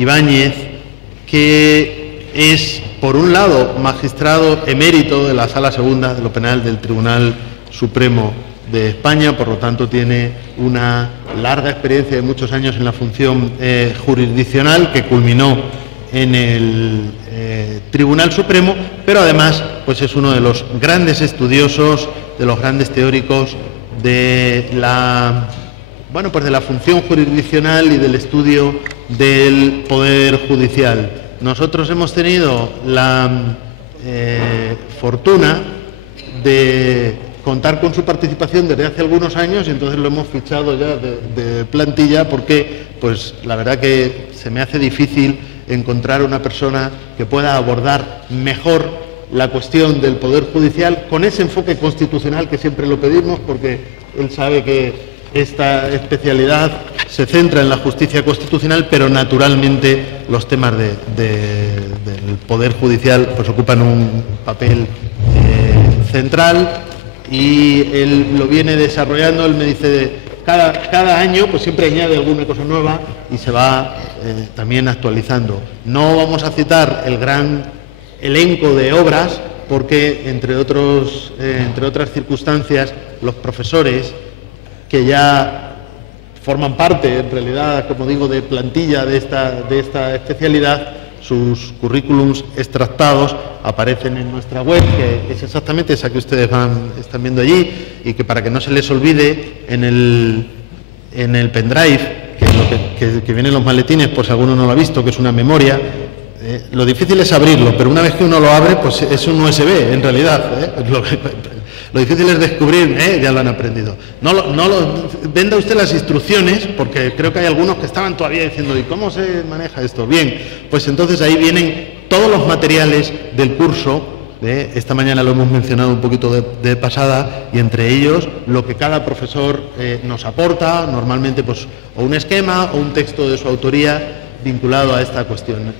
Ibáñez, que es, por un lado, magistrado emérito de la Sala Segunda de lo Penal del Tribunal Supremo de España, por lo tanto tiene una larga experiencia de muchos años en la función jurisdiccional que culminó en el Tribunal Supremo, pero además pues es uno de los grandes estudiosos, de los grandes teóricos de la, bueno, pues de la función jurisdiccional y del estudio del Poder Judicial. Nosotros hemos tenido la fortuna de contar con su participación desde hace algunos años y entonces lo hemos fichado ya de plantilla porque, pues la verdad que se me hace difícil encontrar una persona que pueda abordar mejor la cuestión del Poder Judicial con ese enfoque constitucional que siempre lo pedimos, porque él sabe que esta especialidad se centra en la justicia constitucional, pero naturalmente los temas del Poder Judicial pues ocupan un papel central y él lo viene desarrollando. Él me dice, cada año pues siempre añade alguna cosa nueva y se va también actualizando. No vamos a citar el gran elenco de obras porque, entre otras circunstancias, los profesores que ya forman parte, en realidad, como digo, de plantilla de esta especialidad, sus currículums extractados aparecen en nuestra web, que es exactamente esa que ustedes están viendo allí, y que para que no se les olvide, en el pendrive, que viene en los maletines, por si alguno no lo ha visto, que es una memoria, lo difícil es abrirlo, pero una vez que uno lo abre, pues es un USB, en realidad. Lo difícil es descubrir, ya lo han aprendido. Venda usted las instrucciones, porque creo que hay algunos que estaban todavía diciendo, ¿y cómo se maneja esto? Bien, pues entonces ahí vienen todos los materiales del curso. Esta mañana lo hemos mencionado un poquito de pasada, y entre ellos lo que cada profesor nos aporta, normalmente pues o un esquema o un texto de su autoría vinculado a esta cuestión.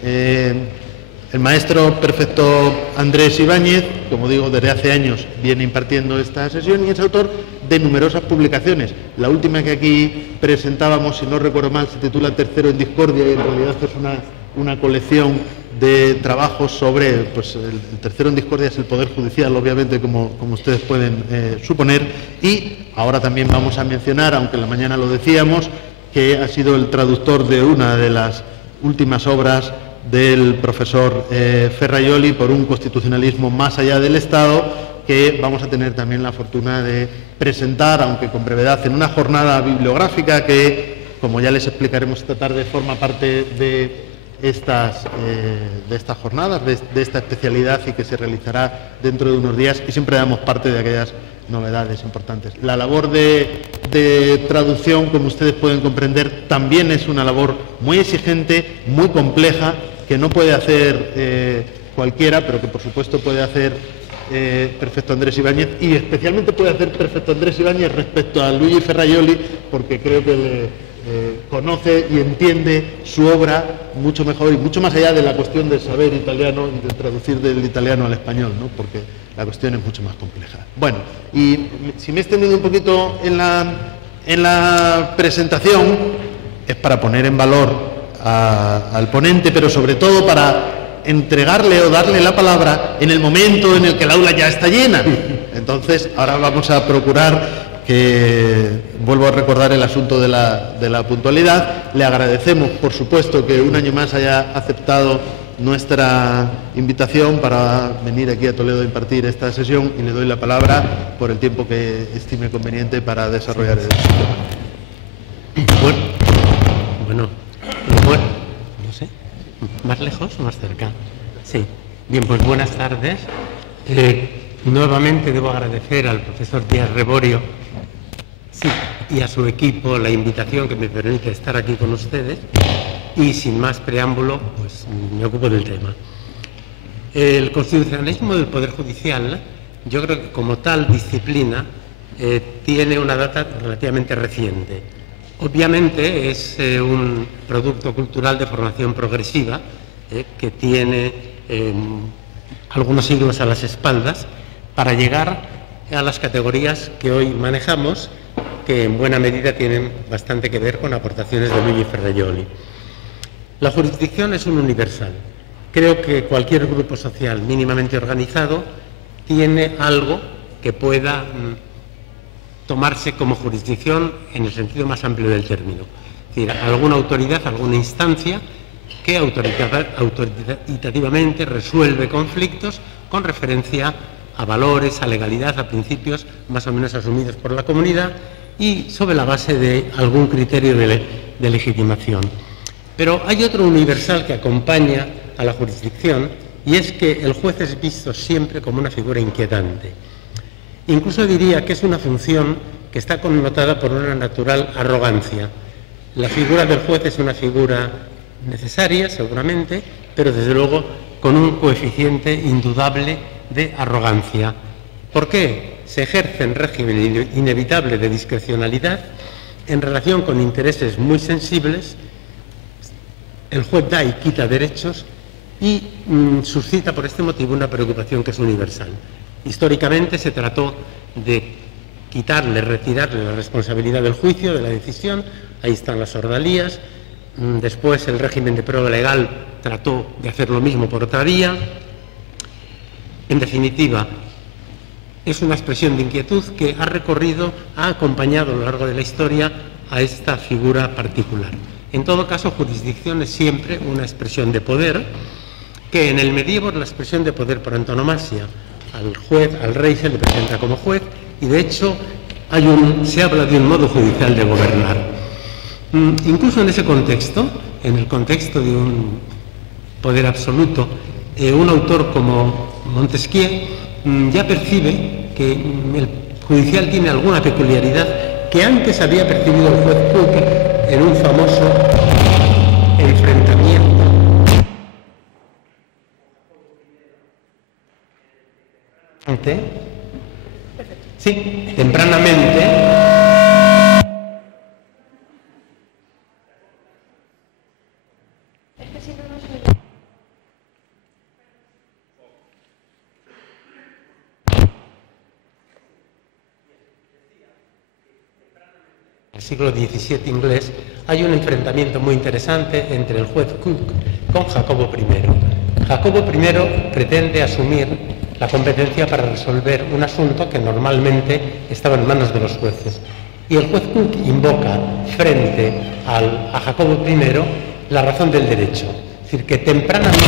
El maestro prefecto Andrés Ibáñez, como digo, desde hace años viene impartiendo esta sesión y es autor de numerosas publicaciones. La última que aquí presentábamos, si no recuerdo mal, se titula Tercero en Discordia, y en realidad es una colección de trabajos sobre, pues el Tercero en Discordia es el Poder Judicial, obviamente, como ustedes pueden suponer, y ahora también vamos a mencionar, aunque en la mañana lo decíamos, que ha sido el traductor de una de las últimas obras del profesor Ferraioli, por un constitucionalismo más allá del Estado, que vamos a tener también la fortuna de presentar, aunque con brevedad, en una jornada bibliográfica que, como ya les explicaremos esta tarde, forma parte de estas jornadas, de esta especialidad, y que se realizará dentro de unos días, y siempre damos parte de aquellas novedades importantes. La labor de traducción, como ustedes pueden comprender, también es una labor muy exigente, muy compleja, que no puede hacer cualquiera, pero que por supuesto puede hacer perfecto Andrés Ibáñez, y especialmente puede hacer perfecto Andrés Ibáñez respecto a Luigi Ferraioli, porque creo que conoce y entiende su obra mucho mejor y mucho más allá de la cuestión del saber italiano y de traducir del italiano al español, ¿no? Porque la cuestión es mucho más compleja. Bueno, y si me he extendido un poquito en la presentación, es para poner en valor al ponente, pero sobre todo para entregarle o darle la palabra en el momento en el que el aula ya está llena. Entonces, ahora vamos a procurar que, vuelvo a recordar el asunto de la puntualidad. Le agradecemos, por supuesto, que un año más haya aceptado nuestra invitación para venir aquí a Toledo a impartir esta sesión, y le doy la palabra por el tiempo que estime conveniente para desarrollar el tema. Bueno, no sé, ¿más lejos o más cerca? Sí. Bien, pues buenas tardes. Nuevamente debo agradecer al profesor Díaz Reborio y a su equipo la invitación que me permite estar aquí con ustedes, y sin más preámbulo, pues me ocupo del tema. El constitucionalismo del Poder Judicial, yo creo que como tal disciplina, tiene una data relativamente reciente. Obviamente es un producto cultural de formación progresiva que tiene algunos siglos a las espaldas para llegar a las categorías que hoy manejamos, que en buena medida tienen bastante que ver con aportaciones de Luigi Ferraioli. La jurisdicción es un universal. Creo que cualquier grupo social mínimamente organizado tiene algo que pueda tomarse como jurisdicción en el sentido más amplio del término. Es decir, alguna autoridad, alguna instancia que autoritativamente resuelve conflictos con referencia a valores, a legalidad, a principios más o menos asumidos por la comunidad y sobre la base de algún criterio de legitimación. Pero hay otro universal que acompaña a la jurisdicción y es que el juez es visto siempre como una figura inquietante. Incluso diría que es una función que está connotada por una natural arrogancia. La figura del juez es una figura necesaria, seguramente, pero desde luego con un coeficiente indudable de arrogancia. ¿Por qué? Se ejerce en régimen inevitable de discrecionalidad en relación con intereses muy sensibles. El juez da y quita derechos y suscita por este motivo una preocupación que es universal. Históricamente se trató de retirarle la responsabilidad del juicio, de la decisión. Ahí están las ordalías. Después el régimen de prueba legal trató de hacer lo mismo por otra vía. En definitiva, es una expresión de inquietud que ha acompañado a lo largo de la historia a esta figura particular. En todo caso, jurisdicción es siempre una expresión de poder, que en el medievo es la expresión de poder por antonomasia. Al juez, al rey se le presenta como juez y de hecho se habla de un modo judicial de gobernar. Incluso en ese contexto, en el contexto de un poder absoluto, un autor como Montesquieu ya percibe que el judicial tiene alguna peculiaridad que antes había percibido el juez Cook en un famoso enfrentamiento. Sí, tempranamente. El siglo XVII inglés hay un enfrentamiento muy interesante entre el juez Cook con Jacobo I. Jacobo I pretende asumir la competencia para resolver un asunto que normalmente estaba en manos de los jueces. Y el juez Cook invoca frente a Jacobo I la razón del derecho. Es decir, que tempranamente...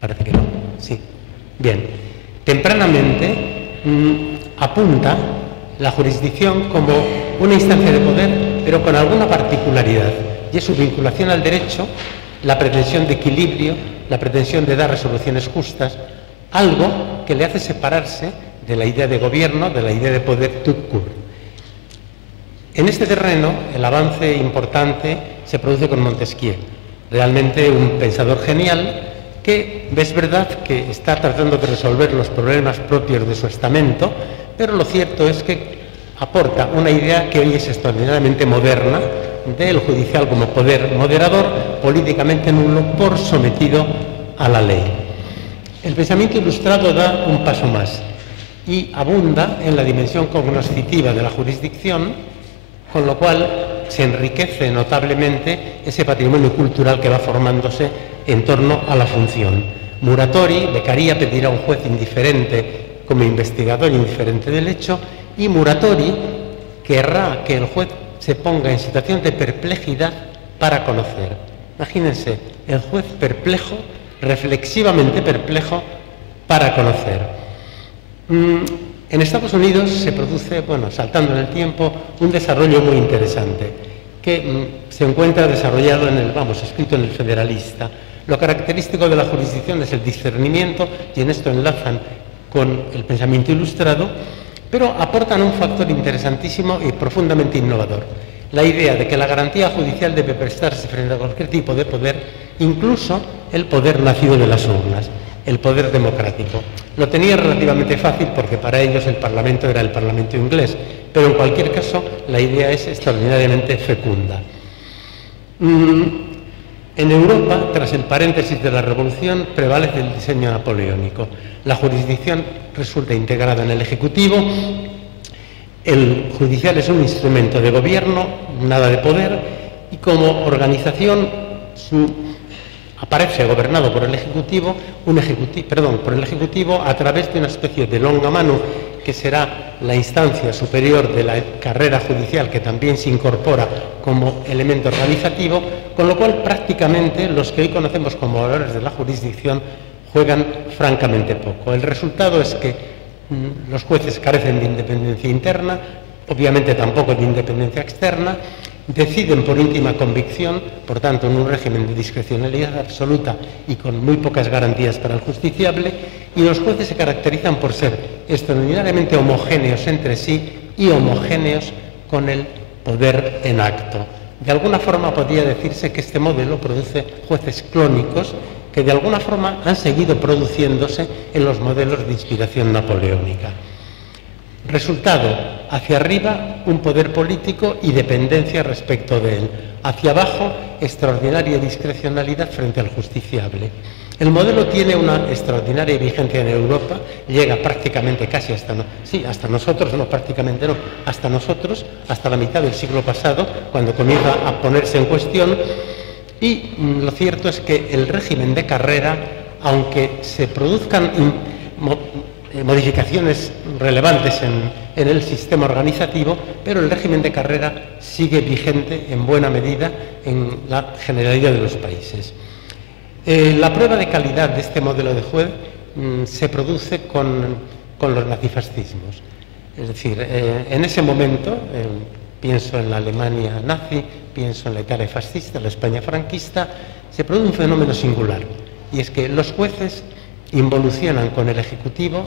Parece que no. Sí. Bien. Tempranamente apunta la jurisdicción como una instancia de poder, pero con alguna particularidad, y es su vinculación al derecho, la pretensión de equilibrio, la pretensión de dar resoluciones justas, algo que le hace separarse de la idea de gobierno, de la idea de poder tout court. En este terreno, el avance importante se produce con Montesquieu, realmente un pensador genial, que es verdad que está tratando de resolver los problemas propios de su estamento, pero lo cierto es que aporta una idea que hoy es extraordinariamente moderna, del judicial como poder moderador, políticamente nulo, por sometido a la ley. El pensamiento ilustrado da un paso más y abunda en la dimensión cognoscitiva de la jurisdicción, con lo cual se enriquece notablemente ese patrimonio cultural que va formándose en torno a la función. Muratori, Beccaria pedirá a un juez indiferente como investigador indiferente del hecho, y Muratori querrá que el juez se ponga en situación de perplejidad para conocer. Imagínense, el juez perplejo, reflexivamente perplejo, para conocer. En Estados Unidos se produce, saltando en el tiempo, un desarrollo muy interesante, que se encuentra desarrollado escrito en el Federalista. Lo característico de la jurisdicción es el discernimiento, y en esto enlazan con el pensamiento ilustrado, pero aportan un factor interesantísimo y profundamente innovador. La idea de que la garantía judicial debe prestarse frente a cualquier tipo de poder, incluso el poder nacido de las urnas, el poder democrático. Lo tenía relativamente fácil porque para ellos el Parlamento era el Parlamento inglés, pero en cualquier caso la idea es extraordinariamente fecunda. En Europa, tras el paréntesis de la Revolución, prevalece el diseño napoleónico. La jurisdicción resulta integrada en el Ejecutivo El judicial es un instrumento de gobierno, nada de poder, y como organización aparece gobernado por el Ejecutivo, por el Ejecutivo a través de una especie de longa mano que será la instancia superior de la carrera judicial, que también se incorpora como elemento organizativo, con lo cual prácticamente los que hoy conocemos como valores de la jurisdicción juegan francamente poco. El resultado es que los jueces carecen de independencia interna, obviamente tampoco de independencia externa, deciden por íntima convicción, por tanto en un régimen de discrecionalidad absoluta y con muy pocas garantías para el justiciable, y los jueces se caracterizan por ser extraordinariamente homogéneos entre sí y homogéneos con el poder en acto. De alguna forma podría decirse que este modelo produce jueces clónicos que de alguna forma han seguido produciéndose en los modelos de inspiración napoleónica. Resultado, hacia arriba un poder político y dependencia respecto de él. Hacia abajo, extraordinaria discrecionalidad frente al justiciable. El modelo tiene una extraordinaria vigencia en Europa, llega prácticamente casi hasta nosotros, no prácticamente no, hasta nosotros, hasta la mitad del siglo pasado, cuando comienza a ponerse en cuestión, y lo cierto es que el régimen de carrera, aunque se produzcan modificaciones relevantes en el sistema organizativo, pero el régimen de carrera sigue vigente en buena medida en la generalidad de los países. La prueba de calidad de este modelo de juez se produce con los nazifascismos. Es decir, en ese momento, pienso en la Alemania nazi, pienso en la Italia fascista, la España franquista, se produce un fenómeno singular, y es que los jueces involucionan con el Ejecutivo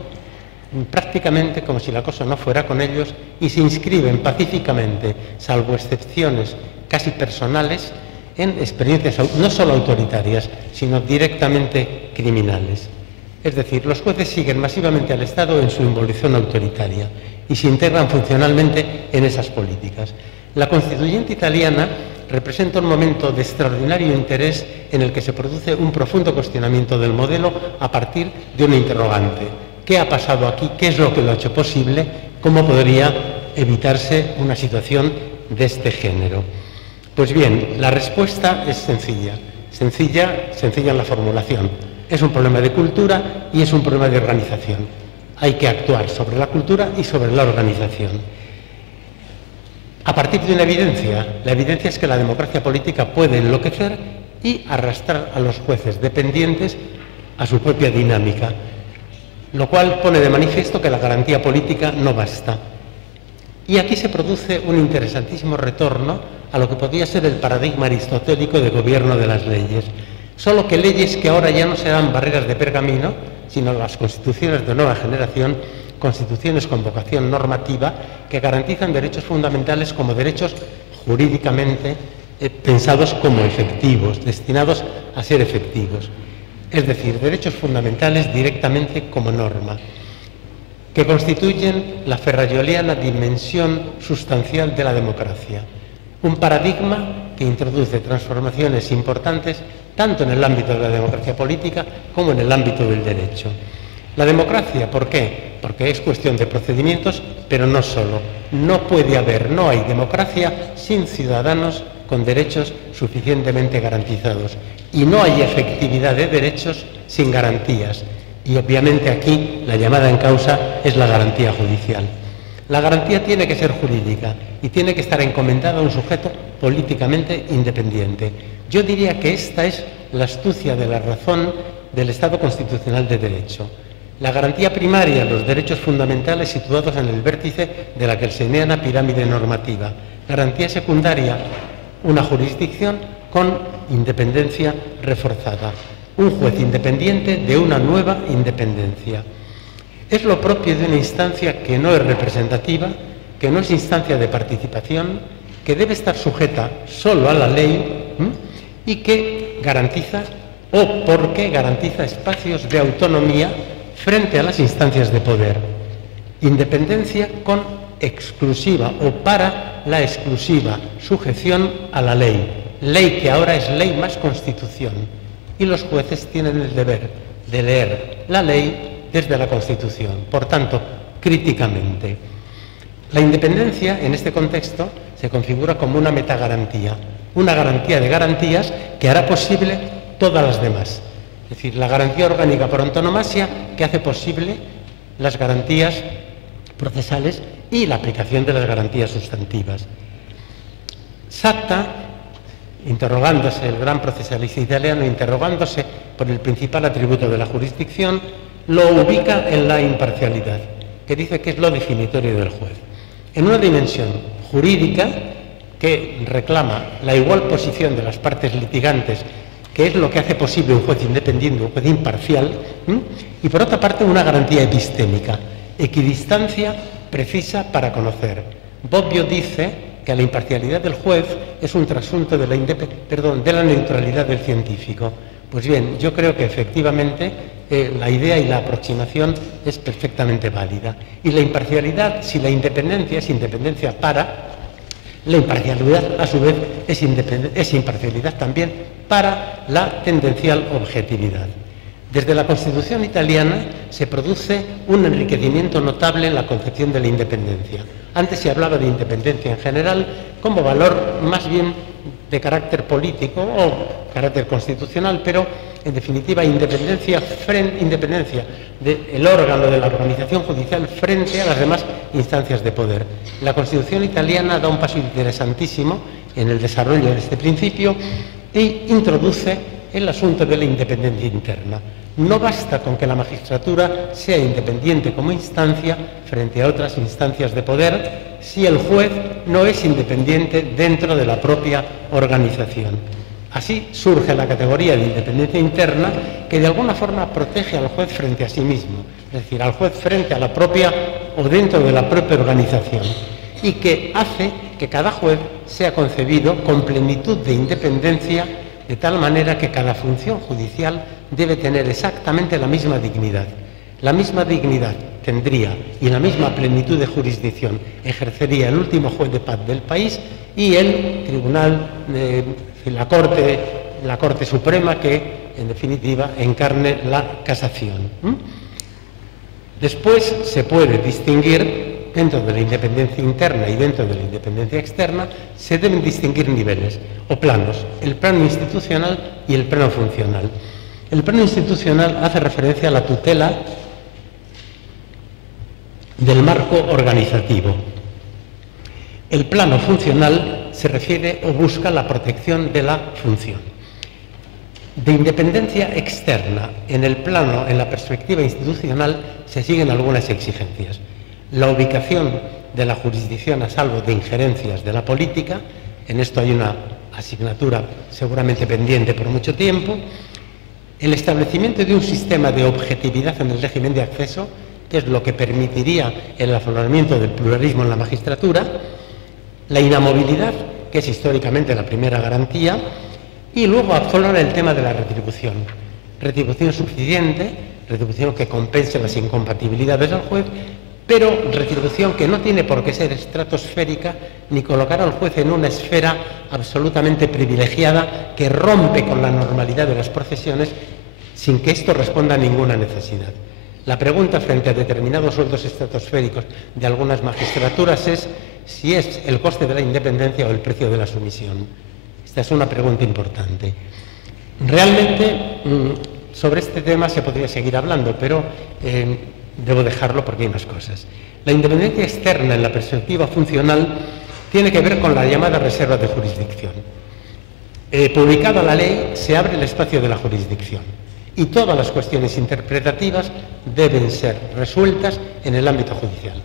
prácticamente como si la cosa no fuera con ellos y se inscriben pacíficamente, salvo excepciones casi personales, en experiencias no solo autoritarias, sino directamente criminales. Es decir, los jueces siguen masivamente al Estado en su involución autoritaria y se integran funcionalmente en esas políticas. La Constituyente italiana representa un momento de extraordinario interés en el que se produce un profundo cuestionamiento del modelo a partir de una interrogante. ¿Qué ha pasado aquí? ¿Qué es lo que lo ha hecho posible? ¿Cómo podría evitarse una situación de este género? Pues bien, la respuesta es sencilla en la formulación. Es un problema de cultura y es un problema de organización. Hay que actuar sobre la cultura y sobre la organización. A partir de una evidencia, la evidencia es que la democracia política puede enloquecer y arrastrar a los jueces dependientes a su propia dinámica, lo cual pone de manifiesto que la garantía política no basta. Y aquí se produce un interesantísimo retorno a lo que podría ser el paradigma aristotélico de gobierno de las leyes, solo que leyes que ahora ya no serán barreras de pergamino, sino las constituciones de nueva generación, constituciones con vocación normativa que garantizan derechos fundamentales como derechos jurídicamente pensados como efectivos, destinados a ser efectivos. Es decir, derechos fundamentales directamente como norma, que constituyen la ferrayoliana dimensión sustancial de la democracia. Un paradigma que introduce transformaciones importantes tanto en el ámbito de la democracia política como en el ámbito del derecho. La democracia, ¿por qué? Porque es cuestión de procedimientos, pero no solo. No hay democracia sin ciudadanos con derechos suficientemente garantizados. Y no hay efectividad de derechos sin garantías. Y obviamente aquí la llamada en causa es la garantía judicial. La garantía tiene que ser jurídica y tiene que estar encomendada a un sujeto políticamente independiente. Yo diría que esta es la astucia de la razón del Estado constitucional de derecho. La garantía primaria, los derechos fundamentales situados en el vértice de la kelseniana pirámide normativa. Garantía secundaria, una jurisdicción con independencia reforzada. Un juez independiente de una nueva independencia. Es lo propio de una instancia que no es representativa, que no es instancia de participación, que debe estar sujeta solo a la ley y que garantiza, o porque garantiza espacios de autonomía frente a las instancias de poder. Independencia con exclusiva o para la exclusiva sujeción a la ley. Ley que ahora es ley más Constitución. Y los jueces tienen el deber de leer la ley desde la Constitución, por tanto, críticamente. La independencia, en este contexto, se configura como una metagarantía, una garantía de garantías que hará posible todas las demás. Es decir, la garantía orgánica por antonomasia que hace posible las garantías procesales y la aplicación de las garantías sustantivas. Satta, interrogándose, el gran procesalista italiano, interrogándose por el principal atributo de la jurisdicción, lo ubica en la imparcialidad, que dice que es lo definitorio del juez. En una dimensión jurídica que reclama la igual posición de las partes litigantes, que es lo que hace posible un juez independiente, un juez imparcial, y por otra parte una garantía epistémica, equidistancia precisa para conocer. Bobbio dice que la imparcialidad del juez es un trasunto de la neutralidad del científico. Pues bien, yo creo que efectivamente la idea y la aproximación es perfectamente válida. Y la imparcialidad, si la independencia es independencia para, la imparcialidad a su vez es imparcialidad también para la tendencial objetividad. Desde la Constitución italiana se produce un enriquecimiento notable en la concepción de la independencia. Antes se hablaba de independencia en general como valor más bien de carácter político o carácter constitucional, pero en definitiva independencia del órgano de la organización judicial frente a las demás instancias de poder. La Constitución italiana da un paso interesantísimo en el desarrollo de este principio e introduce el asunto de la independencia interna. No basta con que la magistratura sea independiente como instancia frente a otras instancias de poder si el juez no es independiente dentro de la propia organización. Así surge la categoría de independencia interna que de alguna forma protege al juez frente a sí mismo, es decir, al juez frente a la propia o dentro de la propia organización, y que hace que cada juez sea concebido con plenitud de independencia, de tal manera que cada función judicial debe tener exactamente la misma dignidad. La misma dignidad tendría y la misma plenitud de jurisdicción ejercería el último juez de paz del país y el tribunal, la Corte Suprema que, en definitiva, encarne la casación. Después se puede distinguir, dentro de la independencia interna y dentro de la independencia externa, se deben distinguir niveles o planos, el plano institucional y el plano funcional. El plano institucional hace referencia a la tutela del marco organizativo. El plano funcional se refiere o busca la protección de la función. De independencia externa, en el plano, en la perspectiva institucional, se siguen algunas exigencias. La ubicación de la jurisdicción a salvo de injerencias de la política, en esto hay una asignatura seguramente pendiente por mucho tiempo. El establecimiento de un sistema de objetividad en el régimen de acceso, que es lo que permitiría el afloramiento del pluralismo en la magistratura. La inamovilidad, que es históricamente la primera garantía, y luego aflora el tema de la retribución. Retribución suficiente, retribución que compense las incompatibilidades del juez, pero retribución que no tiene por qué ser estratosférica ni colocar al juez en una esfera absolutamente privilegiada que rompe con la normalidad de las profesiones sin que esto responda a ninguna necesidad. La pregunta frente a determinados sueldos estratosféricos de algunas magistraturas es si es el coste de la independencia o el precio de la sumisión. Esta es una pregunta importante. Realmente sobre este tema se podría seguir hablando, pero debo dejarlo porque hay más cosas. La independencia externa en la perspectiva funcional tiene que ver con la llamada reserva de jurisdicción. Publicada la ley, se abre el espacio de la jurisdicción y todas las cuestiones interpretativas deben ser resueltas en el ámbito judicial.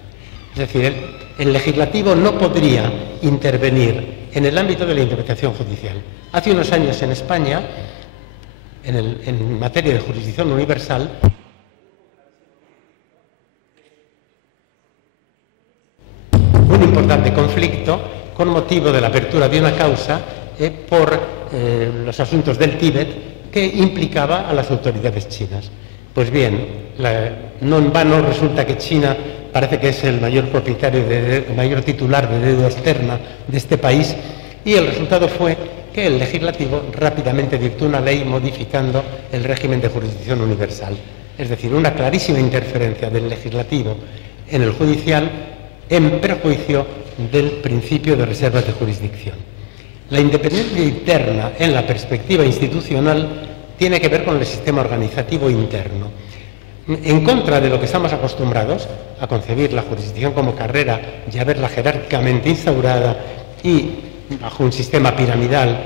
Es decir, el legislativo no podría intervenir en el ámbito de la interpretación judicial. Hace unos años en España, en materia de jurisdicción universal, un importante conflicto con motivo de la apertura de una causa por los asuntos del Tíbet que implicaba a las autoridades chinas. Pues bien, no en vano resulta que China parece que es el mayor propietario, el mayor titular de deuda externa de este país, y el resultado fue que el legislativo rápidamente dictó una ley modificando el régimen de jurisdicción universal. Es decir, una clarísima interferencia del legislativo en el judicial en perjuicio del principio de reserva de jurisdicción. La independencia interna en la perspectiva institucional tiene que ver con el sistema organizativo interno. En contra de lo que estamos acostumbrados a concebir la jurisdicción como carrera y a verla jerárquicamente instaurada y bajo un sistema piramidal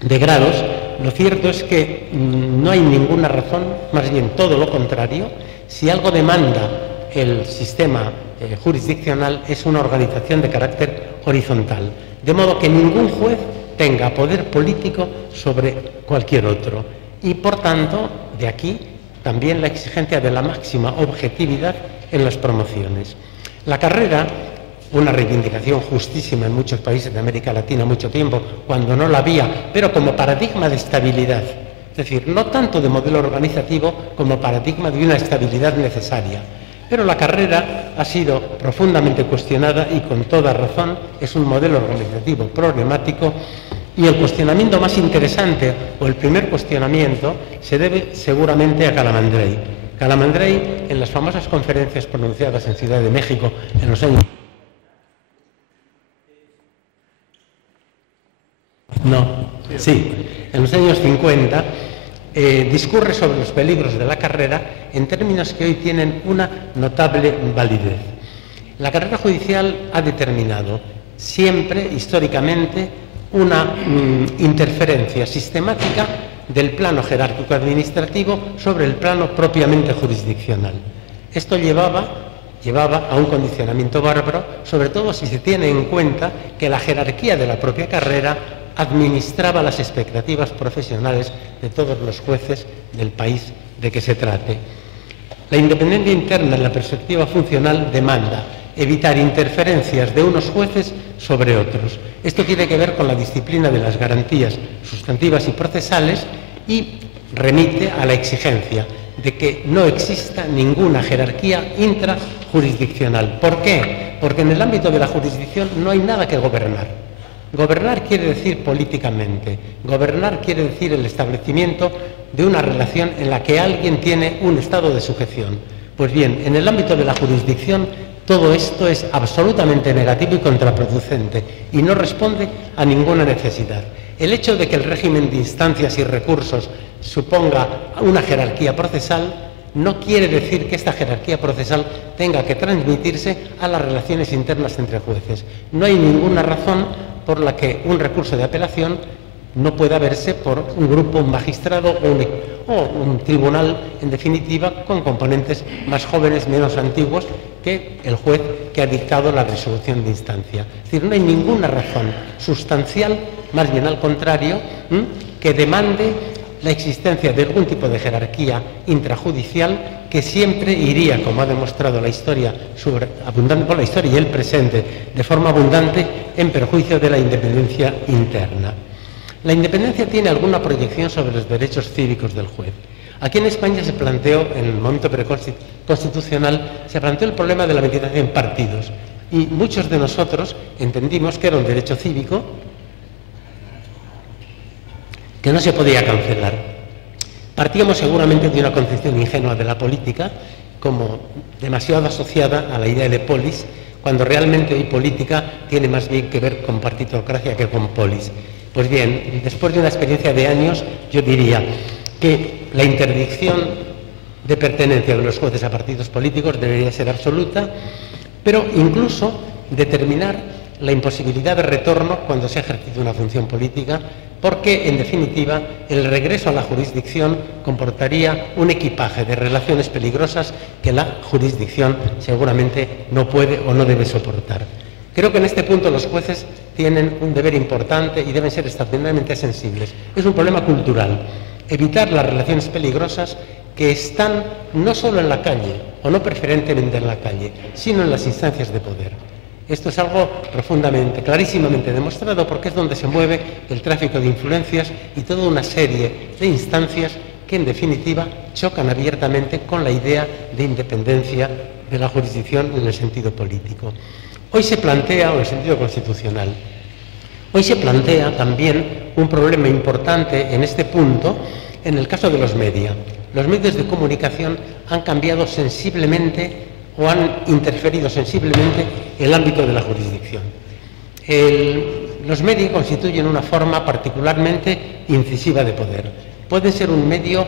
de grados, lo cierto es que no hay ninguna razón, más bien todo lo contrario. Si algo demanda el sistema jurisdiccional es una organización de carácter horizontal, de modo que ningún juez tenga poder político sobre cualquier otro y, por tanto, de aquí también la exigencia de la máxima objetividad en las promociones. La carrera, una reivindicación justísima en muchos países de América Latina mucho tiempo, cuando no la había, pero como paradigma de estabilidad, es decir, no tanto de modelo organizativo como paradigma de una estabilidad necesaria. Pero la carrera ha sido profundamente cuestionada y con toda razón es un modelo organizativo problemático, y el cuestionamiento más interesante, o el primer cuestionamiento, se debe seguramente a Calamandrei. Calamandrei, en las famosas conferencias pronunciadas en Ciudad de México en los años... en los años 50, discurre sobre los peligros de la carrera en términos que hoy tienen una notable validez. La carrera judicial ha determinado siempre, históricamente, una interferencia sistemática del plano jerárquico administrativo sobre el plano propiamente jurisdiccional. Esto llevaba a un condicionamiento bárbaro, sobre todo si se tiene en cuenta que la jerarquía de la propia carrera administraba las expectativas profesionales de todos los jueces del país de que se trate. La independencia interna en la perspectiva funcional demanda evitar interferencias de unos jueces sobre otros. Esto tiene que ver con la disciplina de las garantías sustantivas y procesales y remite a la exigencia de que no exista ninguna jerarquía intrajurisdiccional. ¿Por qué? Porque en el ámbito de la jurisdicción no hay nada que gobernar. Gobernar quiere decir políticamente, gobernar quiere decir el establecimiento de una relación en la que alguien tiene un estado de sujeción. Pues bien, en el ámbito de la jurisdicción todo esto es absolutamente negativo y contraproducente y no responde a ninguna necesidad. El hecho de que el régimen de instancias y recursos suponga una jerarquía procesal no quiere decir que esta jerarquía procesal tenga que transmitirse a las relaciones internas entre jueces. No hay ninguna razón por la que un recurso de apelación no pueda verse por un grupo, un magistrado o un tribunal, en definitiva, con componentes más jóvenes, menos antiguos que el juez que ha dictado la resolución de instancia. Es decir, no hay ninguna razón sustancial, más bien al contrario, que demande la existencia de algún tipo de jerarquía intrajudicial que siempre iría, como ha demostrado la historia, abundante por la historia y el presente, de forma abundante, en perjuicio de la independencia interna. La independencia tiene alguna proyección sobre los derechos cívicos del juez. Aquí en España se planteó, en el momento preconstitucional, se planteó el problema de la militancia en partidos y muchos de nosotros entendimos que era un derecho cívico que no se podía cancelar. Partíamos seguramente de una concepción ingenua de la política, como demasiado asociada a la idea de polis, cuando realmente hoy política tiene más bien que ver con partitocracia que con polis. Pues bien, después de una experiencia de años, yo diría que la interdicción de pertenencia de los jueces a partidos políticos debería ser absoluta, pero incluso determinar la imposibilidad de retorno cuando se ha ejercido una función política, porque, en definitiva, el regreso a la jurisdicción comportaría un equipaje de relaciones peligrosas que la jurisdicción seguramente no puede o no debe soportar. Creo que en este punto los jueces tienen un deber importante y deben ser extraordinariamente sensibles. Es un problema cultural. Evitar las relaciones peligrosas que están no solo en la calle, o no preferentemente en la calle, sino en las instancias de poder. Esto es algo profundamente, clarísimamente demostrado, porque es donde se mueve el tráfico de influencias y toda una serie de instancias que, en definitiva, chocan abiertamente con la idea de independencia de la jurisdicción en el sentido político. Hoy se plantea, o en el sentido constitucional, hoy se plantea también un problema importante en este punto en el caso de los medios. Los medios de comunicación han cambiado sensiblemente o han interferido sensiblemente en el ámbito de la jurisdicción. Los medios constituyen una forma particularmente incisiva de poder. Pueden ser un medio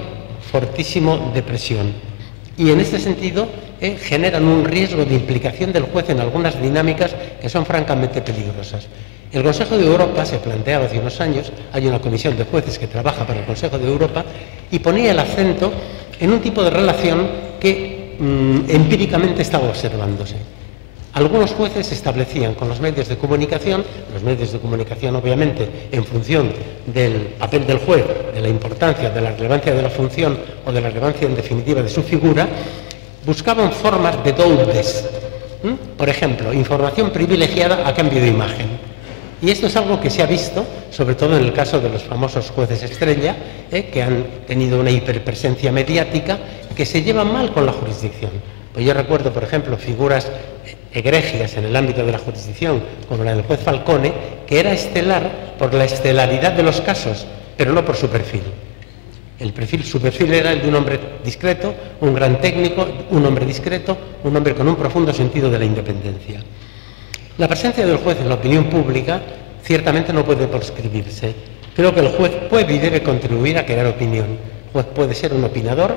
fortísimo de presión y en este sentido generan un riesgo de implicación del juez en algunas dinámicas que son francamente peligrosas. El Consejo de Europa se planteaba hace unos años, hay una comisión de jueces que trabaja para el Consejo de Europa, y ponía el acento en un tipo de relación que empíricamente estaba observándose. Algunos jueces establecían con los medios de comunicación obviamente en función del papel del juez, de la importancia, de la relevancia de la función o de la relevancia en definitiva de su figura, buscaban formas de doubles. Por ejemplo, información privilegiada a cambio de imagen. Y esto es algo que se ha visto, sobre todo en el caso de los famosos jueces estrella, que han tenido una hiperpresencia mediática, que se llevan mal con la jurisdicción. Pues yo recuerdo, por ejemplo, figuras egregias en el ámbito de la jurisdicción, como la del juez Falcone, que era estelar por la estelaridad de los casos, pero no por su perfil. Su perfil era el de un hombre discreto, un gran técnico, un hombre discreto, un hombre con un profundo sentido de la independencia. La presencia del juez en la opinión pública ciertamente no puede proscribirse. Creo que el juez puede y debe contribuir a crear opinión. El juez puede ser un opinador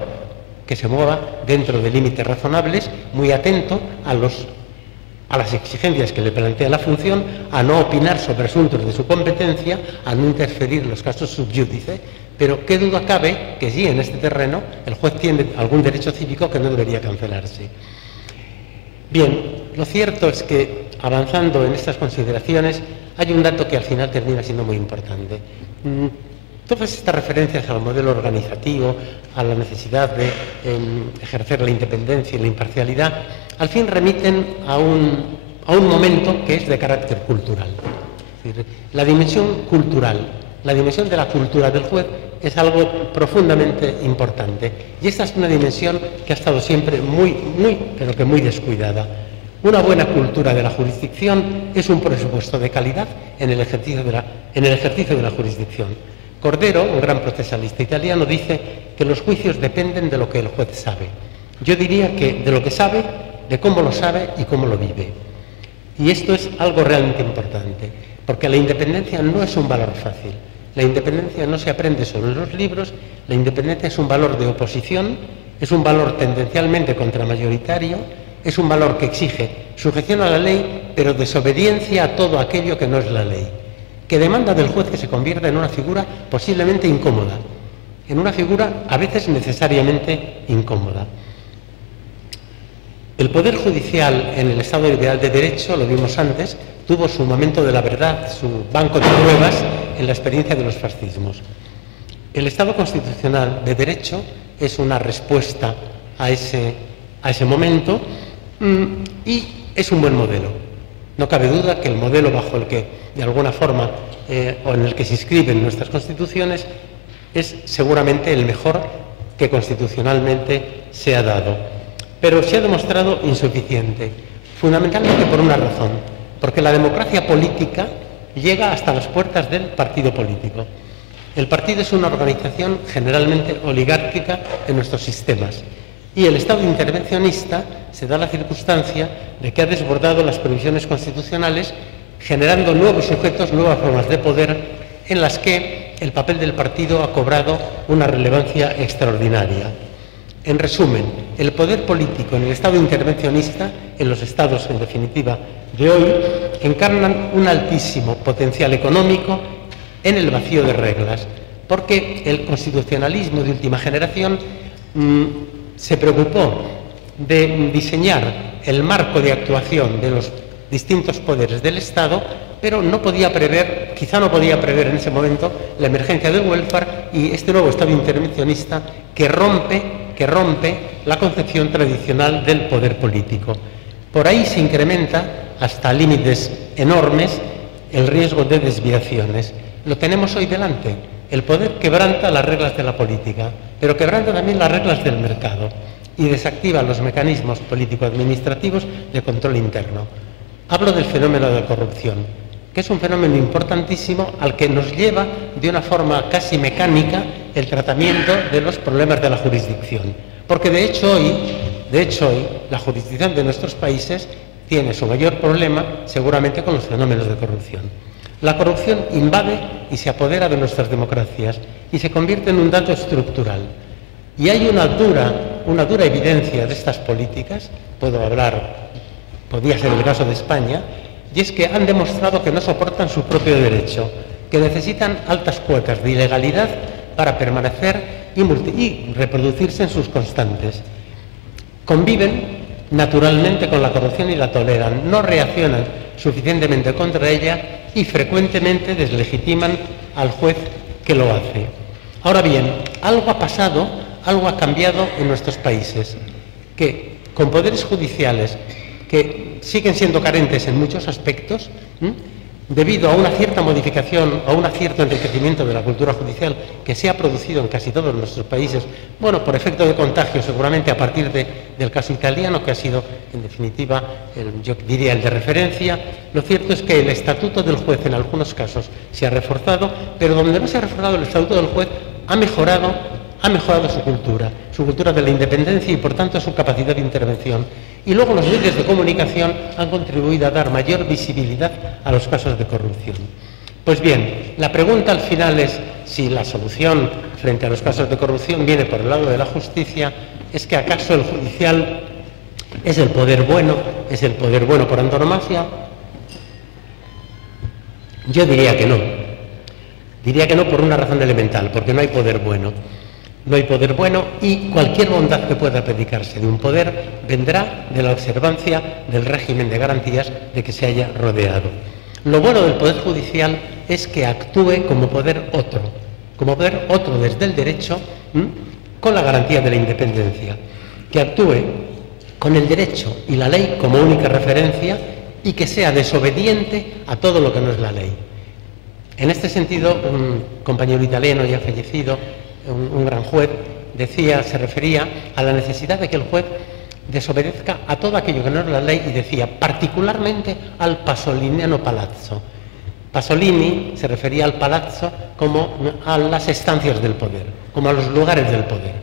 que se mueva dentro de límites razonables, muy atento a las exigencias que le plantea la función, a no opinar sobre asuntos de su competencia, a no interferir en los casos sub judice, pero qué duda cabe que sí, en este terreno el juez tiene algún derecho cívico que no debería cancelarse. Bien, lo cierto es que, avanzando en estas consideraciones, hay un dato que al final termina siendo muy importante. Todas estas referencias al modelo organizativo, a la necesidad de ejercer la independencia y la imparcialidad, al fin remiten a un momento que es de carácter cultural. Es decir, la dimensión cultural, la dimensión de la cultura del juez es algo profundamente importante. Y esta es una dimensión que ha estado siempre pero que muy descuidada. Una buena cultura de la jurisdicción es un presupuesto de calidad en el ejercicio de la jurisdicción. Cordero, un gran procesalista italiano, dice que los juicios dependen de lo que el juez sabe. Yo diría que de lo que sabe, de cómo lo sabe y cómo lo vive. Y esto es algo realmente importante, porque la independencia no es un valor fácil. La independencia no se aprende solo en los libros, la independencia es un valor de oposición, es un valor tendencialmente contramayoritario, es un valor que exige sujeción a la ley, pero desobediencia a todo aquello que no es la ley, que demanda del juez que se convierta en una figura posiblemente incómoda, en una figura a veces necesariamente incómoda. El Poder Judicial en el Estado ideal de Derecho, lo vimos antes, tuvo su momento de la verdad, su banco de pruebas en la experiencia de los fascismos. El Estado constitucional de Derecho es una respuesta a ese momento y es un buen modelo. No cabe duda que el modelo bajo el que, de alguna forma, o en el que se inscriben nuestras constituciones, es seguramente el mejor que constitucionalmente se ha dado. Pero se ha demostrado insuficiente, fundamentalmente por una razón, porque la democracia política llega hasta las puertas del partido político. El partido es una organización generalmente oligárquica en nuestros sistemas y el Estado intervencionista se da la circunstancia de que ha desbordado las previsiones constitucionales generando nuevos sujetos, nuevas formas de poder en las que el papel del partido ha cobrado una relevancia extraordinaria. En resumen, el poder político en el Estado intervencionista, en los estados en definitiva de hoy, encarnan un altísimo potencial económico en el vacío de reglas, porque el constitucionalismo de última generación se preocupó de diseñar el marco de actuación de los distintos poderes del Estado, pero no podía prever, quizá no podía prever en ese momento la emergencia del welfare y este nuevo Estado intervencionista que rompe la concepción tradicional del poder político. Por ahí se incrementa hasta límites enormes el riesgo de desviaciones. Lo tenemos hoy delante. El poder quebranta las reglas de la política, pero quebranta también las reglas del mercado y desactiva los mecanismos político-administrativos de control interno. Hablo del fenómeno de corrupción, que es un fenómeno importantísimo al que nos lleva de una forma casi mecánica el tratamiento de los problemas de la jurisdicción. Porque de hecho hoy De hecho, hoy la jurisdicción de nuestros países tiene su mayor problema seguramente con los fenómenos de corrupción. La corrupción invade y se apodera de nuestras democracias y se convierte en un dato estructural. Y hay una dura evidencia de estas políticas, podría ser el caso de España, y es que han demostrado que no soportan su propio derecho, que necesitan altas cuotas de ilegalidad para permanecer y reproducirse en sus constantes. Conviven naturalmente con la corrupción y la toleran, no reaccionan suficientemente contra ella y frecuentemente deslegitiman al juez que lo hace. Ahora bien, algo ha pasado, algo ha cambiado en nuestros países, que con poderes judiciales que siguen siendo carentes en muchos aspectos, debido a una cierta modificación, a un cierto enriquecimiento de la cultura judicial que se ha producido en casi todos nuestros países, bueno, por efecto de contagio, seguramente a partir del caso italiano, que ha sido, en definitiva, yo diría el de referencia. Lo cierto es que el estatuto del juez en algunos casos se ha reforzado, pero donde no se ha reforzado el estatuto del juez ha mejorado su cultura de la independencia y, por tanto, su capacidad de intervención. Y luego los medios de comunicación han contribuido a dar mayor visibilidad a los casos de corrupción. Pues bien, la pregunta al final es si la solución frente a los casos de corrupción viene por el lado de la justicia. ¿Es que acaso el judicial es el poder bueno? ¿Es el poder bueno por antonomasia? Yo diría que no. Diría que no por una razón elemental, porque no hay poder bueno. No hay poder bueno y cualquier bondad que pueda predicarse de un poder vendrá de la observancia del régimen de garantías de que se haya rodeado. Lo bueno del Poder Judicial es que actúe como poder otro desde el derecho, con la garantía de la independencia, que actúe con el derecho y la ley como única referencia y que sea desobediente a todo lo que no es la ley. En este sentido, un compañero italiano ya fallecido, un gran juez, se refería a la necesidad de que el juez desobedezca a todo aquello que no es la ley y decía, particularmente al pasoliniano palazzo. Pasolini se refería al palazzo como a las estancias del poder, como a los lugares del poder.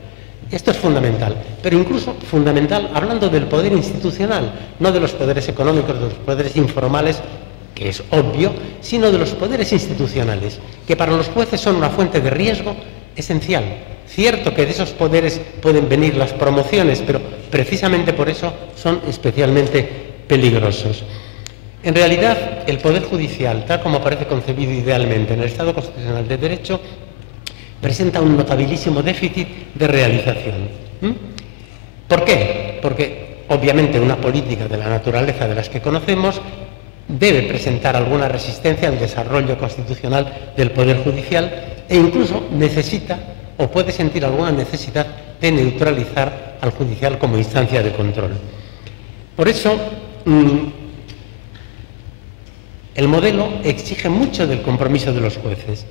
Esto es fundamental, pero incluso fundamental hablando del poder institucional, no de los poderes económicos, de los poderes informales, que es obvio, sino de los poderes institucionales, que para los jueces son una fuente de riesgo esencial. Cierto que de esos poderes pueden venir las promociones, pero precisamente por eso son especialmente peligrosos. En realidad, el Poder Judicial, tal como aparece concebido idealmente en el Estado Constitucional de Derecho, presenta un notabilísimo déficit de realización. ¿Por qué? Porque, obviamente, una política de la naturaleza de las que conocemos debe presentar alguna resistencia al desarrollo constitucional del Poder Judicial e incluso necesita o puede sentir alguna necesidad de neutralizar al judicial como instancia de control. Por eso, el modelo exige mucho del compromiso de los jueces,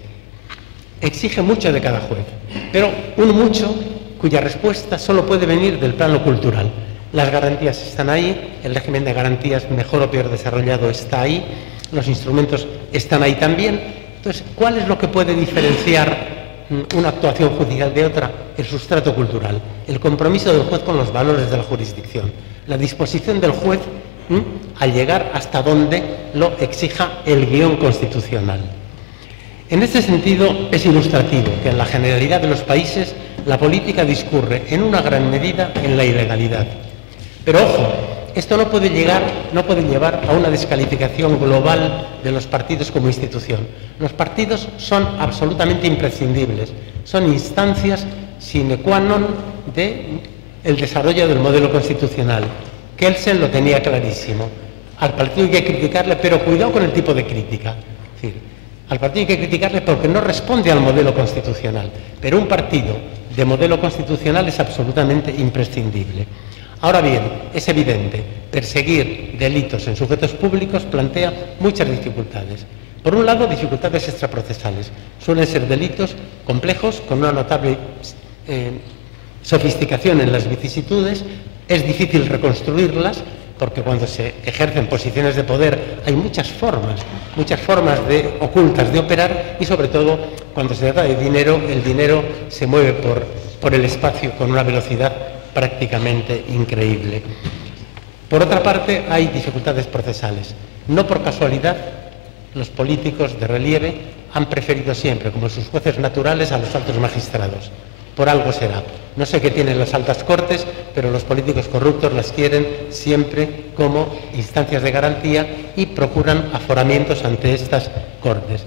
exige mucho de cada juez, pero un mucho cuya respuesta solo puede venir del plano cultural. Las garantías están ahí, el régimen de garantías mejor o peor desarrollado está ahí, los instrumentos están ahí también. Entonces, ¿cuál es lo que puede diferenciar una actuación judicial de otra? El sustrato cultural, el compromiso del juez con los valores de la jurisdicción, la disposición del juez a llegar hasta donde lo exija el guión constitucional. En este sentido, es ilustrativo que en la generalidad de los países la política discurre en una gran medida en la ilegalidad. Pero ojo, esto no puede llevar a una descalificación global de los partidos como institución. Los partidos son absolutamente imprescindibles, son instancias sine qua non del desarrollo del modelo constitucional. Kelsen lo tenía clarísimo. Al partido hay que criticarle, pero cuidado con el tipo de crítica. Es decir, al partido hay que criticarle porque no responde al modelo constitucional, pero un partido de modelo constitucional es absolutamente imprescindible. Ahora bien, es evidente, perseguir delitos en sujetos públicos plantea muchas dificultades. Por un lado, dificultades extraprocesales. Suelen ser delitos complejos, con una notable sofisticación en las vicisitudes. Es difícil reconstruirlas, porque cuando se ejercen posiciones de poder hay muchas formas ocultas de operar, y sobre todo cuando se trata de dinero, el dinero se mueve por el espacio con una velocidad prácticamente increíble. Por otra parte, hay dificultades procesales. No por casualidad, los políticos de relieve han preferido siempre, como sus jueces naturales, a los altos magistrados. Por algo será. No sé qué tienen las altas cortes, pero los políticos corruptos las quieren siempre como instancias de garantía y procuran aforamientos ante estas cortes.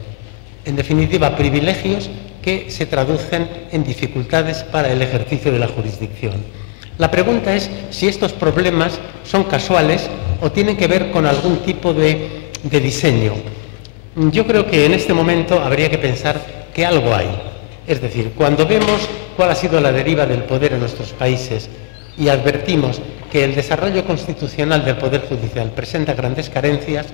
En definitiva, privilegios que se traducen en dificultades para el ejercicio de la jurisdicción. La pregunta es si estos problemas son casuales o tienen que ver con algún tipo de diseño. Yo creo que en este momento habría que pensar que algo hay. Es decir, cuando vemos cuál ha sido la deriva del poder en nuestros países y advertimos que el desarrollo constitucional del Poder Judicial presenta grandes carencias,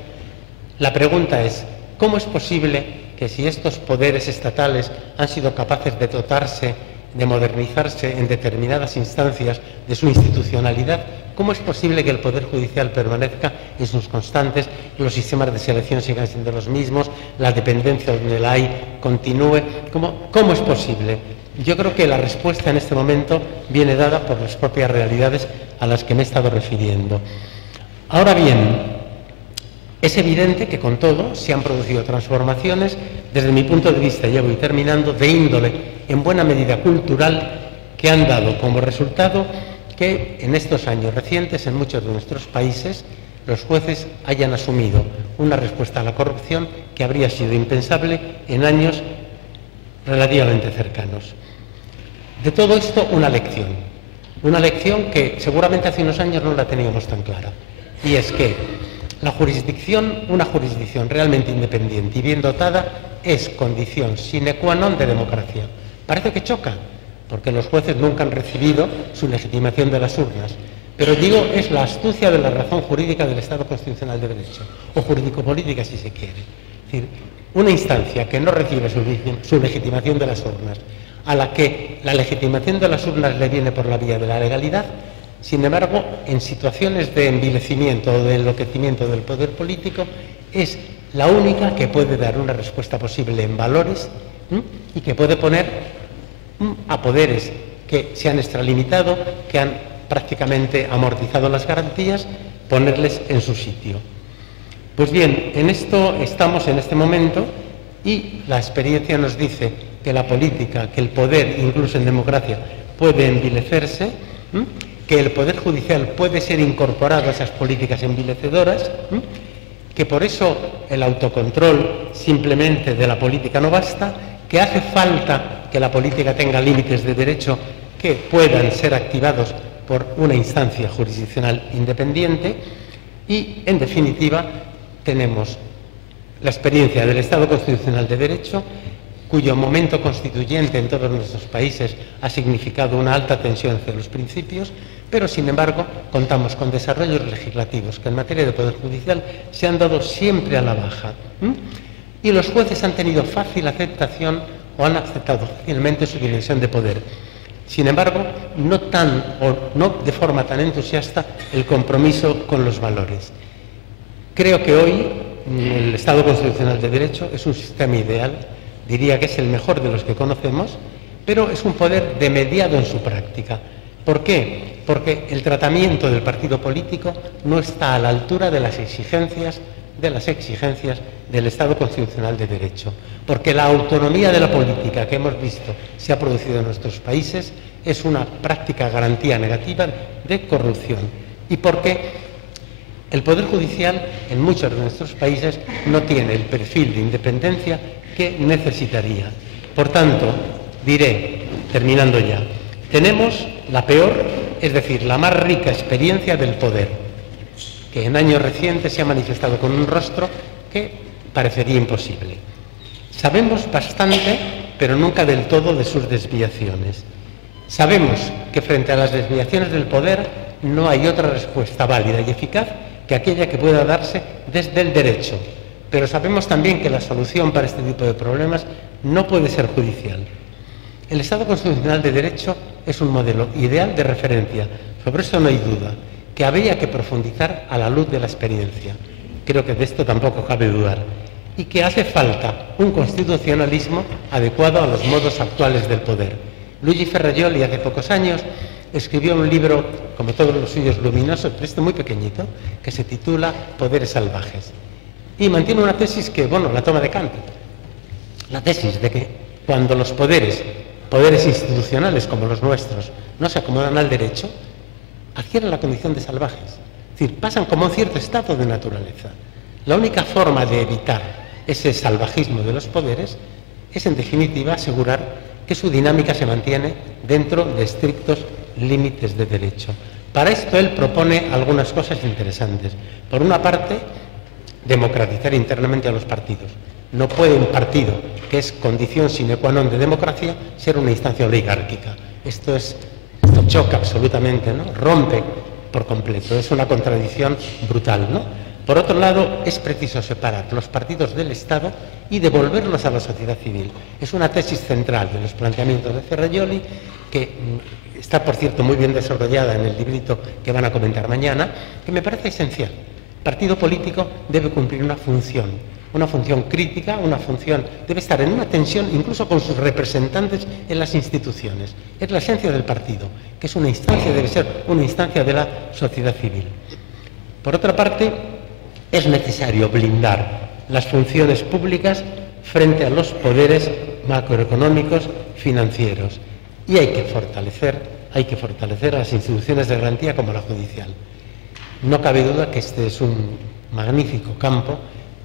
la pregunta es, ¿cómo es posible que si estos poderes estatales han sido capaces de dotarse, de modernizarse en determinadas instancias de su institucionalidad, cómo es posible que el Poder Judicial permanezca en sus constantes, los sistemas de selección sigan siendo los mismos, la dependencia donde la hay continúe? ¿Cómo es posible? Yo creo que la respuesta en este momento viene dada por las propias realidades a las que me he estado refiriendo. Ahora bien, es evidente que con todo se han producido transformaciones, desde mi punto de vista, ya voy terminando, de índole en buena medida cultural, que han dado como resultado que en estos años recientes, en muchos de nuestros países, los jueces hayan asumido una respuesta a la corrupción que habría sido impensable en años relativamente cercanos. De todo esto, una lección que seguramente hace unos años no la teníamos tan clara, y es que la jurisdicción, una jurisdicción realmente independiente y bien dotada, es condición sine qua non de democracia. Parece que choca, porque los jueces nunca han recibido su legitimación de las urnas, pero digo, es la astucia de la razón jurídica del Estado Constitucional de Derecho, o jurídico-política si se quiere. Es decir, una instancia que no recibe su legitimación de las urnas, a la que la legitimación de las urnas le viene por la vía de la legalidad, sin embargo, en situaciones de envilecimiento o de enloquecimiento del poder político, es la única que puede dar una respuesta posible en valores y que puede poner a poderes que se han extralimitado, que han prácticamente amortizado las garantías, ponerles en su sitio. Pues bien, en esto estamos en este momento y la experiencia nos dice que la política, que el poder, incluso en democracia, puede envilecerse, que el Poder Judicial puede ser incorporado a esas políticas envilecedoras, que por eso el autocontrol simplemente de la política no basta, que hace falta que la política tenga límites de derecho que puedan ser activados por una instancia jurisdiccional independiente y, en definitiva, tenemos la experiencia del Estado Constitucional de Derecho, cuyo momento constituyente en todos nuestros países ha significado una alta tensión hacia los principios, pero sin embargo contamos con desarrollos legislativos que en materia de Poder Judicial se han dado siempre a la baja. Y los jueces han tenido fácil aceptación o han aceptado fácilmente su dimensión de poder. Sin embargo, no de forma tan entusiasta el compromiso con los valores. Creo que hoy el Estado Constitucional de Derecho es un sistema ideal, diría que es el mejor de los que conocemos, pero es un poder demediado en su práctica. ¿Por qué? Porque el tratamiento del partido político no está a la altura de las exigencias del Estado Constitucional de Derecho. Porque la autonomía de la política que hemos visto se ha producido en nuestros países es una práctica garantía negativa de corrupción. Y porque el Poder Judicial en muchos de nuestros países no tiene el perfil de independencia que necesitaría. Por tanto, diré, terminando ya, tenemos la peor, es decir, la más rica experiencia del poder, que en años recientes se ha manifestado con un rostro que parecería imposible. Sabemos bastante, pero nunca del todo, de sus desviaciones. Sabemos que frente a las desviaciones del poder no hay otra respuesta válida y eficaz que aquella que pueda darse desde el derecho. Pero sabemos también que la solución para este tipo de problemas no puede ser judicial. El Estado Constitucional de Derecho es un modelo ideal de referencia, sobre eso no hay duda, que habría que profundizar a la luz de la experiencia. Creo que de esto tampoco cabe dudar. Y que hace falta un constitucionalismo adecuado a los modos actuales del poder. Luigi Ferrajoli hace pocos años escribió un libro, como todos los suyos, luminoso, pero este muy pequeñito, que se titula Poderes salvajes. Y mantiene una tesis que, bueno, la toma de Kant. La tesis de que cuando los poderes institucionales como los nuestros, no se acomodan al derecho, adquieren la condición de salvajes. Es decir, pasan como un cierto estado de naturaleza. La única forma de evitar ese salvajismo de los poderes es, en definitiva, asegurar que su dinámica se mantiene dentro de estrictos límites de derecho. Para esto él propone algunas cosas interesantes. Por una parte, democratizar internamente a los partidos. No puede un partido, que es condición sine qua non de democracia, ser una instancia oligárquica. Esto choca absolutamente, ¿no? Rompe por completo, es una contradicción brutal, ¿no? Por otro lado, es preciso separar los partidos del Estado y devolverlos a la sociedad civil. Es una tesis central de los planteamientos de Ferrajoli, que está, por cierto, muy bien desarrollada en el librito que van a comentar mañana, que me parece esencial. El partido político debe cumplir una función crítica, debe estar en una tensión incluso con sus representantes en las instituciones. Es la esencia del partido, que es una instancia, debe ser una instancia de la sociedad civil. Por otra parte, es necesario blindar las funciones públicas frente a los poderes macroeconómicos financieros y hay que fortalecer a las instituciones de garantía como la judicial. No cabe duda que este es un magnífico campo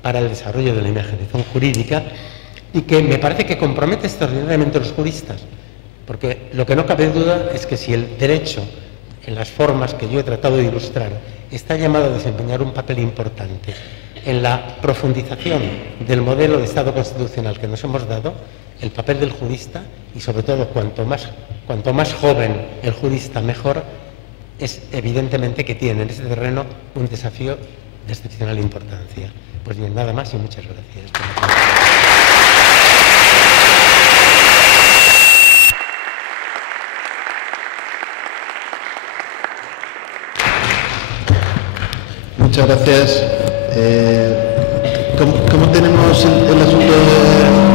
para el desarrollo de la imaginación jurídica y que me parece que compromete extraordinariamente a los juristas, porque lo que no cabe duda es que si el derecho, en las formas que yo he tratado de ilustrar, está llamado a desempeñar un papel importante en la profundización del modelo de Estado constitucional que nos hemos dado, el papel del jurista, y sobre todo cuanto más joven el jurista mejor, es evidentemente que tiene en este terreno un desafío de excepcional importancia. Pues bien, nada más y muchas gracias. Muchas gracias. ¿Cómo tenemos el asunto de...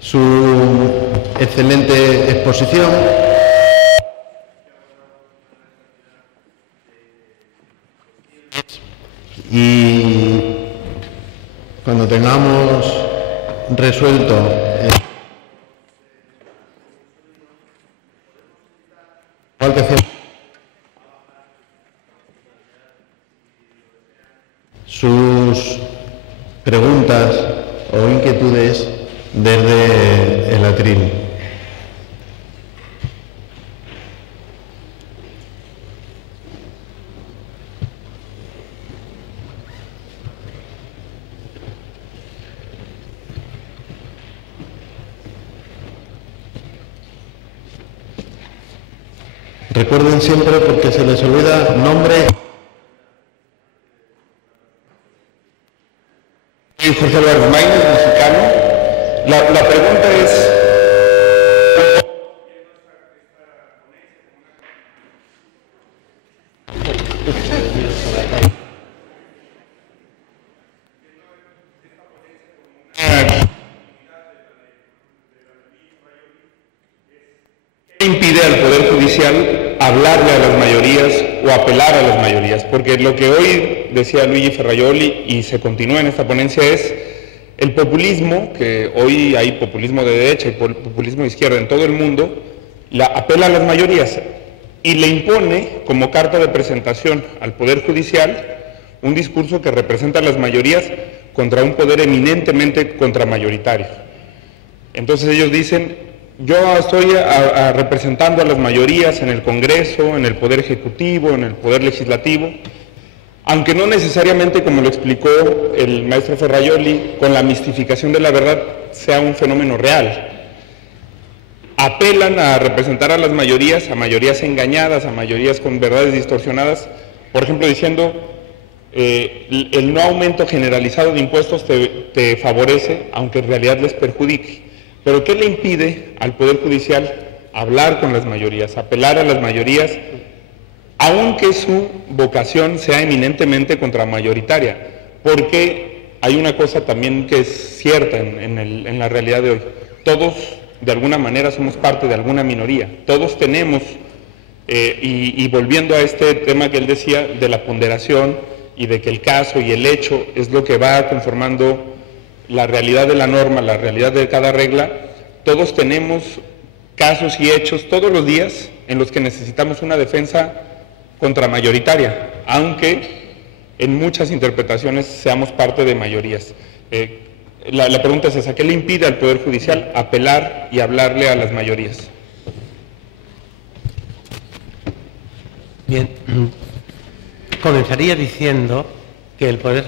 su excelente exposición? Y cuando tengamos resuelto sus preguntas o inquietudes desde el atril. Recuerden siempre, porque se les olvida, nombre. Soy Jorge Álvarez Maínez, mexicano. La pregunta es... ¿Qué impide al Poder Judicial hablarle a las mayorías o apelar a las mayorías? Porque lo que hoy decía Luigi Ferrajoli y se continúa en esta ponencia es el populismo, que hoy hay populismo de derecha y populismo de izquierda en todo el mundo, apela a las mayorías y le impone como carta de presentación al Poder Judicial un discurso que representa a las mayorías contra un poder eminentemente contramayoritario. Entonces ellos dicen: yo estoy representando a las mayorías en el Congreso, en el Poder Ejecutivo, en el Poder Legislativo, aunque no necesariamente, como lo explicó el maestro Ferrajoli, con la mistificación de la verdad sea un fenómeno real. Apelan a representar a las mayorías engañadas, a mayorías con verdades distorsionadas, por ejemplo diciendo el no aumento generalizado de impuestos te favorece, aunque en realidad les perjudique. Pero ¿qué le impide al Poder Judicial hablar con las mayorías, apelar a las mayorías, aunque su vocación sea eminentemente contramayoritaria? Porque hay una cosa también que es cierta en la realidad de hoy. Todos, de alguna manera, somos parte de alguna minoría. Todos tenemos, y volviendo a este tema que él decía, de la ponderación y de que el caso y el hecho es lo que va conformando la realidad de la norma, la realidad de cada regla, todos tenemos casos y hechos todos los días en los que necesitamos una defensa contramayoritaria, aunque en muchas interpretaciones seamos parte de mayorías. La pregunta es esa: ¿qué le impide al Poder Judicial apelar y hablarle a las mayorías? Bien, comenzaría diciendo que el Poder